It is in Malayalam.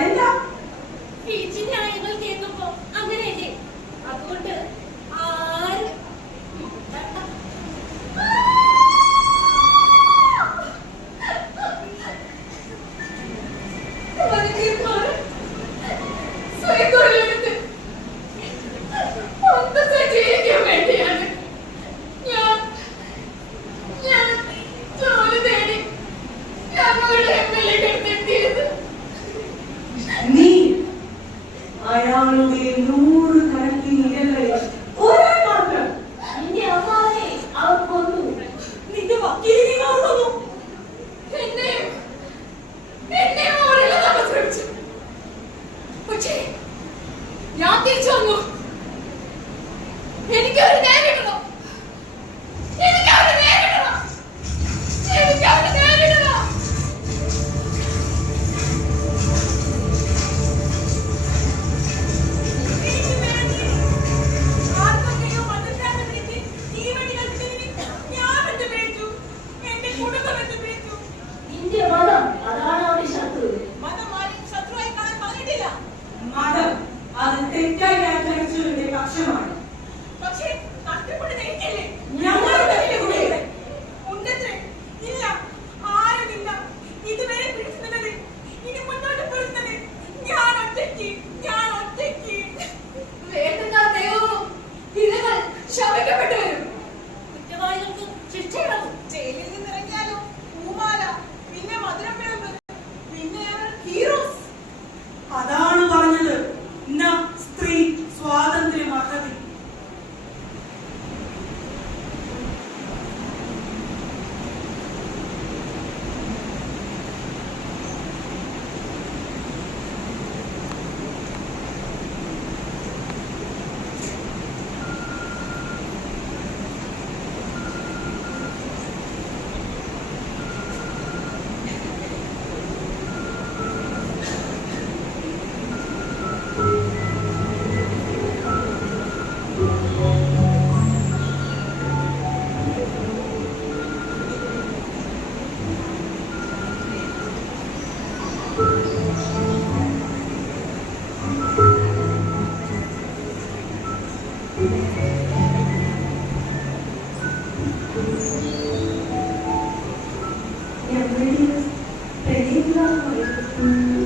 അതെന്താ? ചേച്ചി ന്യായങ്ങൾ കേൾക്കുമ്പോ അങ്ങനെയല്ലേ? അതുകൊണ്ട് ആര് നീ അയാളുടെ 100 കണക്കിന് ഇരകളെ ഒരാൾ മാത്രം നിന്റെ അമ്മാവനെ അവർ കൊന്നു. നിന്റെ വക്കീലിനെ കൊന്നു. എന്നെ മോളിലതാ ശ്രമിച്ചു. പക്ഷേ ഞാൻ തിരിച്ചു വന്നു. എനിക്കൊരു ന്യായം കിട്ടണം. എനിക്കൊരു ന്യായം കിട്ടണം. എനിക്കൊരു ന്യായം കിട്ടണം. നിന്റെ മതം അതാണ് അവന്റെ ശത്രു. മതം അത് തെറ്റായി വ്യാഖ്യാനിച്ചവരുടെ പക്ഷമാണ്. ഞങ്ങളുടെ കുട്ടികളെ വേട്ടക്കാർ ദൈവവും ഇരകൾ ശപിക്കപ്പെട്ടു വരും. കുറ്റവാളികൾക്ക് ശിക്ഷയാകും. ജയിലിൽ നിന്നിറങ്ങിയാലോ പൂമാല, പിന്നെ മധുരപ്പിഴമ്പ്, പിന്നെ ഹീറോസ്. അതാണ് പറഞ്ഞത് സ്ത്രീ സ്വാതന്ത്ര്യം അർഹതി. ഞങ്ങളുടെ പ്രണയവിവാഹമായിരുന്നു.